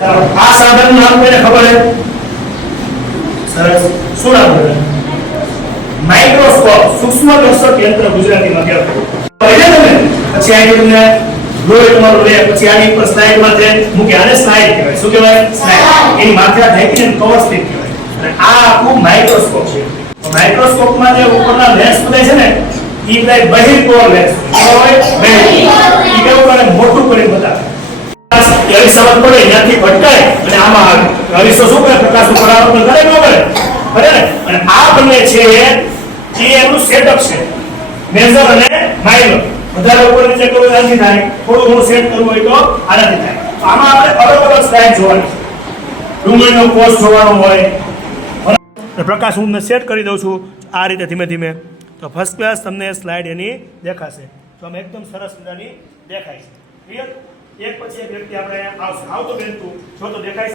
ચાલો આ સાધનનું નામ કોઈને ખબર છે? સરસ. શું નામ છે? માઇક્રોસ્કોપ. સૂક્ષ્મદર્શક યંત્ર ગુજરાતીમાં કહેવાય. તમે પછી આ તમને લોહી તમારું લે પછી આની ઉપર સ્લાઇડમાં જે મૂકે આને સ્લાઇડ કહેવાય. શું કહેવાય? સ્લાઇડ. એની માથે ઢાંકીને કવર સ્લિપ કહેવાય. અને આ આખું માઇક્રોસ્કોપ છે. માઇક્રોસ્કોપમાં જે ઉપરના લેન્સ બધા છે ને ઈ બધા બહિર્ગોળ લેન્સ હોય. બહિર્ગોળ. ઈ કેવું કરે મોટું કરીને બતાવે. એવી સમજ પડે ત્યાંથી ભટકાય અને આમાં આવે. અરીસો શું કરે પ્રકાશનું પરાવર્તન કરે ન કરે? કરે ને. અને આ બંને છે એ એનું સેટઅપ છે. મેજર અને માઇનર. વધારે ઉપર નીચે કરવું આનાથી થાય. થોડું ઘણું સેટ કરવું હોય તો આનાથી થાય. તો આમાં આપણે અલગ અલગ સ્લાઇડ જોવાની છે. ડુંગળીનો કોષ જોવાનો હોય. પ્રકાશ હું સેટ કરી દઉં છું આ રીતે ધીમે ધીમે. તો ફર્સ્ટ ક્લાસ તમને સ્લાઇડ એની દેખાશે. તો આમ એકદમ સરસ મજાની દેખાય છે. ક્લિયર? એક પછી એક વ્યક્તિ આપણે આવશે. આવતો બેન તું જો તો દેખાય છે.